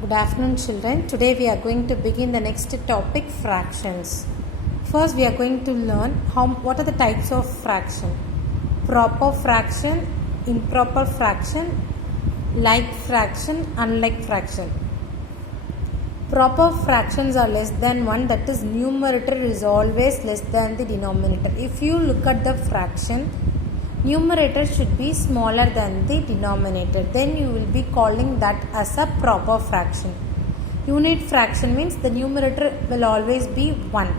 Good afternoon, children. Today we are going to begin the next topic, fractions. First, we are going to learn what are the types of fraction. Proper fraction, improper fraction, like fraction, unlike fraction. Proper fractions are less than 1, that is numerator is always less than the denominator. If you look at the fraction, numerator should be smaller than the denominator. Then you will be calling that as a proper fraction. Unit fraction means the numerator will always be 1.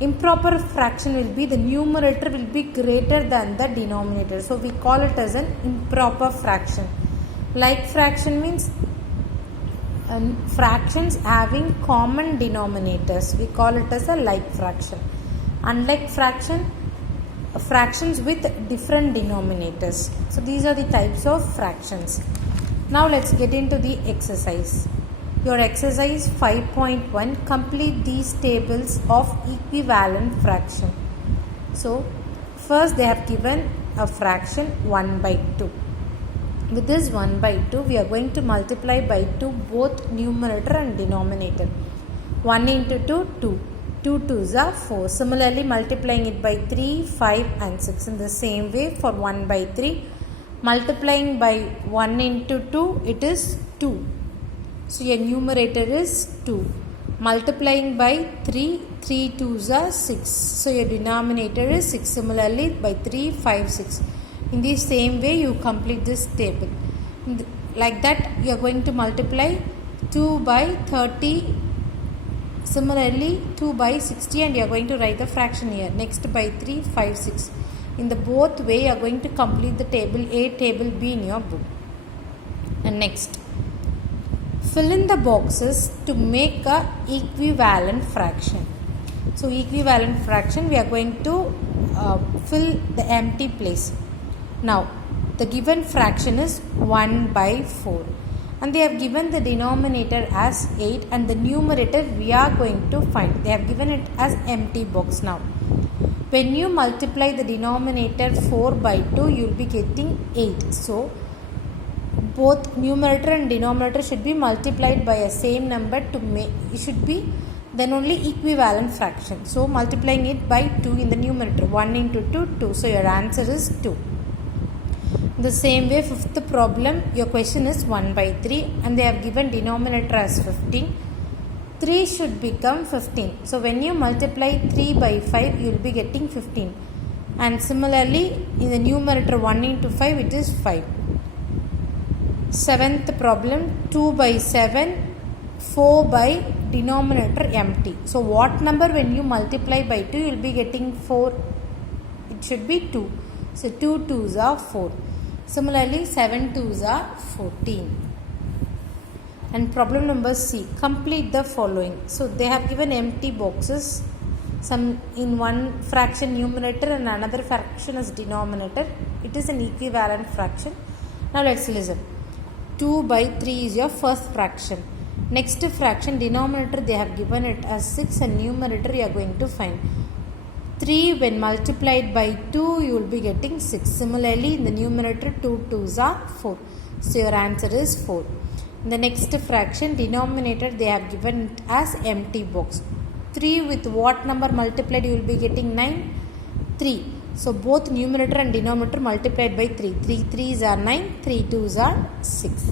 Improper fraction will be the numerator will be greater than the denominator. So we call it as an improper fraction. Like fraction means fractions having common denominators. We call it as a like fraction. Unlike fraction, fractions with different denominators. So these are the types of fractions. Now let's get into the exercise. Your exercise 5.1, complete these tables of equivalent fraction. So first they have given a fraction 1 by 2. With this 1 by 2 we are going to multiply by 2 both numerator and denominator. 1 into 2, 2. 2 2s are 4. Similarly, multiplying it by 3, 5 and 6. In the same way, for 1 by 3, multiplying by 1 into 2, it is 2. So, your numerator is 2. Multiplying by 3, 3 2s are 6. So, your denominator is 6. Similarly, by 3, 5, 6. In the same way, you complete this table. Like that, you are going to multiply 2 by 30. Similarly, 2 by 60 and you are going to write the fraction here. Next by 3, 5, 6. In the both way, you are going to complete the table A, table B in your book. And next, fill in the boxes to make a equivalent fraction. So, equivalent fraction, we are going to fill the empty place. Now, the given fraction is 1 by 4. And they have given the denominator as 8 and the numerator we are going to find. They have given it as empty box now. When you multiply the denominator 4 by 2, you will be getting 8. So, both numerator and denominator should be multiplied by a same number to make, it should be then only equivalent fraction. So, multiplying it by 2 in the numerator, 1 into 2, 2. So, your answer is 2. The same way, fifth problem, your question is 1 by 3 and they have given denominator as 15. 3 should become 15. So, when you multiply 3 by 5, you will be getting 15. And similarly, in the numerator 1 into 5, it is 5. Seventh problem, 2 by 7, 4 by denominator empty. So, what number when you multiply by 2, you will be getting 4. It should be 2. So, 2 2s are 4. Similarly, 7 2s are 14. And problem number C, complete the following. So, they have given empty boxes. Some in one fraction numerator and another fraction as denominator. It is an equivalent fraction. Now, let's listen. 2 by 3 is your first fraction. Next fraction denominator they have given it as 6 and numerator you are going to find. 3 when multiplied by 2 you will be getting 6. Similarly, in the numerator 2 2s are 4. So, your answer is 4. In the next fraction denominator they have given it as empty box. 3 with what number multiplied you will be getting 9? 3. So, both numerator and denominator multiplied by 3. 3 3s are 9, 3 2s are 6.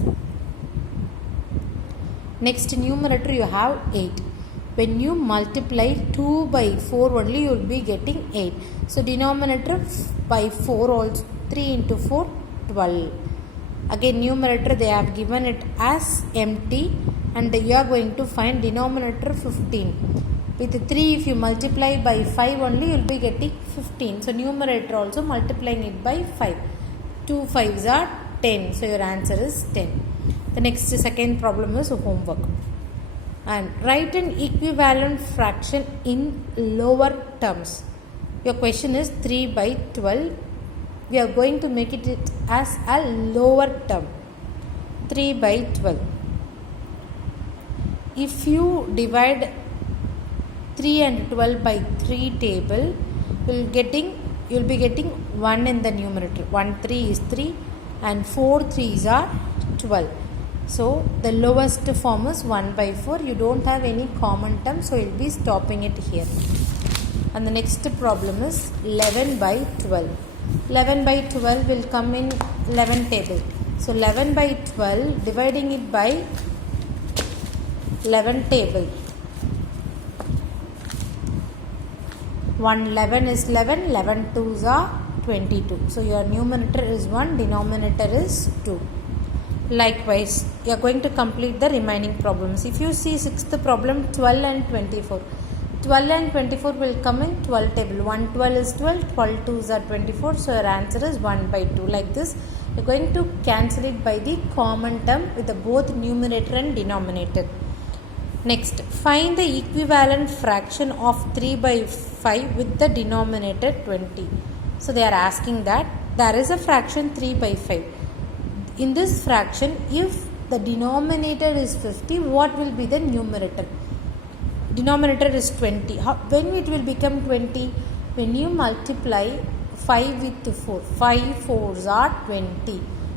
Next numerator you have 8. When you multiply 2 by 4 only, you will be getting 8. So, denominator by 4 also, 3 into 4, 12. Again, numerator they have given it as empty and you are going to find denominator 15. With 3, if you multiply by 5 only, you will be getting 15. So, numerator also multiplying it by 5. 2 5s are 10. So, your answer is 10. The next second problem is homework. And write an equivalent fraction in lower terms. Your question is 3 by 12. We are going to make it as a lower term. 3 by 12. If you divide 3 and 12 by 3 table, you will be getting 1 in the numerator. 1 3 is 3 and 4 3s are 12. So the lowest form is 1 by 4. You don't have any common term, so you'll be stopping it here. And the next problem is 11 by 12. 11 by 12 will come in 11 table. So 11 by 12, dividing it by 11 table. 1 11 is 11, 11 2s are 22. So your numerator is 1, denominator is 2. Likewise, you are going to complete the remaining problems. If you see sixth problem, 12 and 24. 12 and 24 will come in 12 table. 1 12 is 12, 12 2s are 24. So your answer is 1 by 2. Like this, you are going to cancel it by the common term with the both numerator and denominator. Next, find the equivalent fraction of 3 by 5 with the denominator 20. So they are asking that there is a fraction 3 by 5. In this fraction, if the denominator is 50, what will be the numerator? Denominator is 20. When it will become 20? When you multiply 5 with 4. 5 4s are 20.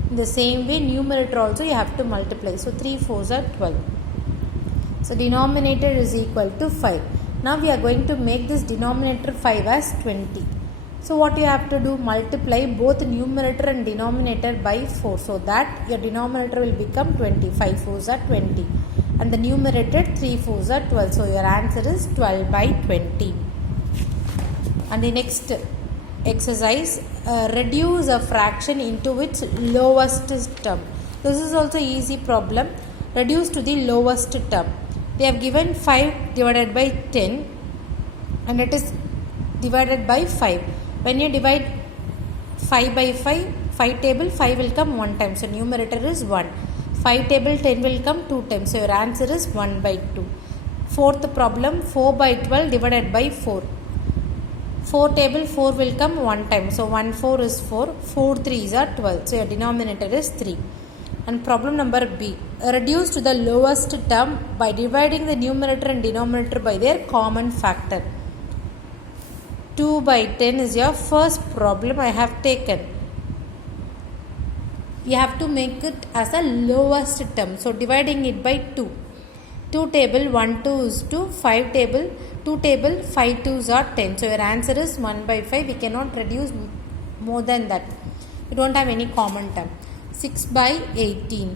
In the same way, numerator also you have to multiply. So 3 4s are 12. So denominator is equal to 5. Now we are going to make this denominator 5 as 20. So what you have to do? Multiply both numerator and denominator by 4. So that your denominator will become 20. 5 4s are 20. And the numerator 3 4s are 12. So your answer is 12 by 20. And the next exercise, reduce a fraction into its lowest term. This is also easy problem. Reduce to the lowest term. They have given 5 divided by 10 and it is divided by 5. When you divide 5 by 5, 5 table 5 will come 1 time. So numerator is 1. 5 table 10 will come 2 times. So your answer is 1 by 2. Fourth problem, 4 by 12 divided by 4. 4 table 4 will come 1 time. So 1 4 is 4. 4 3s are 12. So your denominator is 3. And problem number B. Reduce to the lowest term by dividing the numerator and denominator by their common factor. 2 by 10 is your first problem I have taken. You have to make it as a lowest term. So dividing it by 2. 2 table 1 2 is 2. 5 table 2 table 5 2s are 10. So your answer is 1 by 5. We cannot reduce more than that. You don't have any common term. 6 by 18.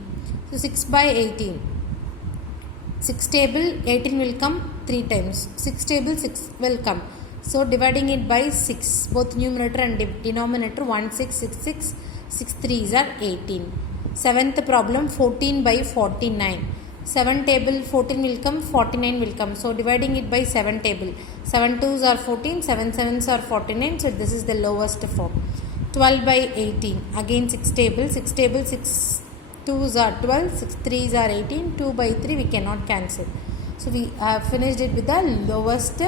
So 6 by 18. 6 table 18 will come 3 times. 6 table 6 will come. So dividing it by 6. Both numerator and denominator 1 6 6 6. 6 3s are 18. Seventh problem, 14 by 49. 7 table 14 will come, 49 will come. So dividing it by 7 table. 7 2s are 14, 7 7s are 49. So this is the lowest form. 12 by 18. Again 6 table 6 2s are 12, 6 3s are 18. 2 by 3 we cannot cancel. So we have finished it with the lowest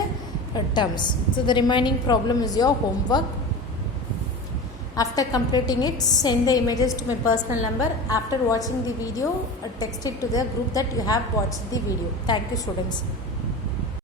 terms. So the remaining problem is your homework. After completing it, send the images to my personal number. After watching the video, text it to the group that you have watched the video. Thank you, students.